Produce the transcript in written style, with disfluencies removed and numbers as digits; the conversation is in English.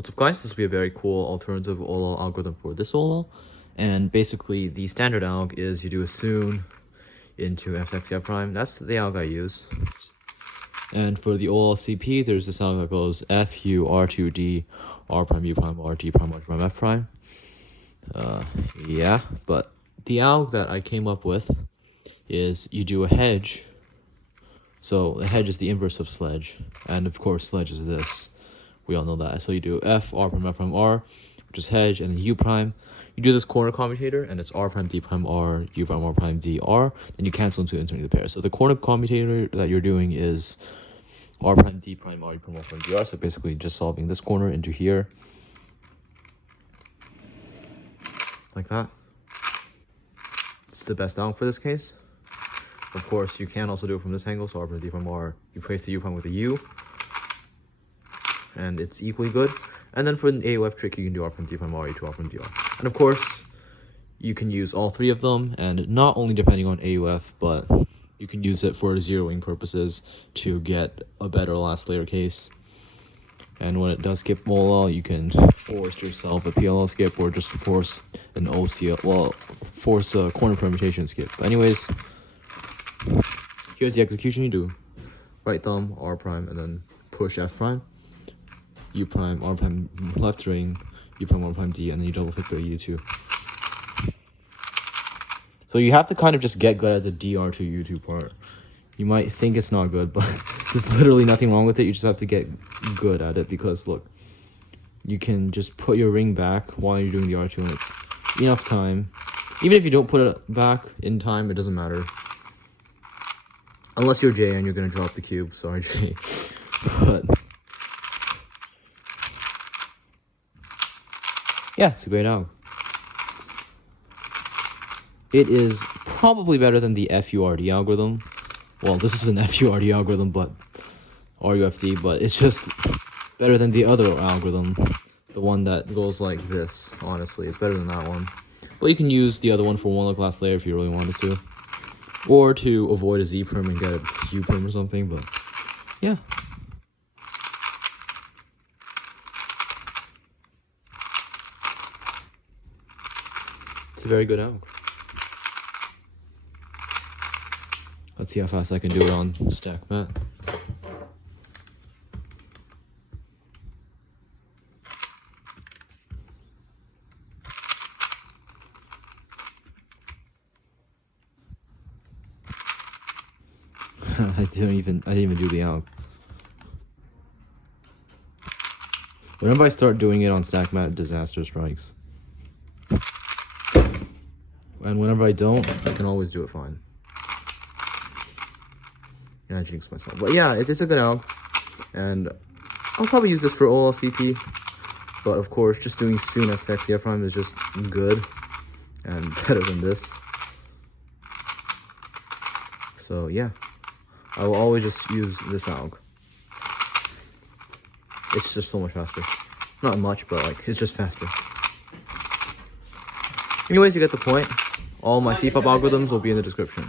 What's up guys, this will be a very cool alternative OLL algorithm for this OLL. And basically the standard alg is you do a soon into f(x) prime. That's the alg I use. And for the OLL-CP, there's this alg that goes f u r2d r prime u prime r d prime r prime f prime. Yeah, but the alg that I came up with is you do a hedge. So the hedge is the inverse of sledge, and of course sledge is this. We all know that. So you do f prime r, which is hedge, and then u prime. You do this corner commutator, and it's r prime d prime r u prime r prime d r. Then you cancel into the pair. So the corner commutator that you're doing is r prime d prime r u prime r prime d r. So basically just solving this corner into here, like that. It's the best alg for this case. Of course, you can also do it from this angle. So r prime d prime r, you replace the u prime with a u, and it's equally good. And then for an AOF trick, you can do r prime d prime r to r prime d r. And of course, you can use all three of them, and not only depending on AOF, but you can use it for zeroing purposes to get a better last layer case. And when it does skip OLL, you can force yourself a PLL skip, or just force an OCL, well, force a corner permutation skip. But anyways, here's the execution. You do right thumb, R prime, and then push F prime, U prime, R prime, left ring, U prime, R prime, D, and then you double click the U2. So you have to kind of just get good at the DR to U2 part. You might think it's not good, but there's literally nothing wrong with it. You just have to get good at it, because look, you can just put your ring back while you're doing the R2, and it's enough time. Even if you don't put it back in time, it doesn't matter. Unless you're Jay and you're gonna drop the cube. Sorry, Jay. But yeah, it's a great alg. It is probably better than the FURD algorithm. Well, this is an FURD algorithm, but RUFD, but it's just better than the other algorithm. The one that goes like this, honestly. It's better than that one. But you can use the other one for one last layer if you really wanted to. Or to avoid a Z perm and get a U perm or something, but yeah. It's a very good alg. Let's see how fast I can do it on stack mat. I didn't even do the alg. Whenever I start doing it on stack mat, disaster strikes. And whenever I don't, I can always do it fine. Yeah, I jinxed myself. But yeah, it's a good alg. And I'll probably use this for OLL-CP. But of course, just doing soon f(x) prime is just good and better than this. So yeah, I will always just use this alg. It's just so much faster. Not much, but like, it's just faster. Anyways, you get the point. All my CPOP algorithms will be in the description.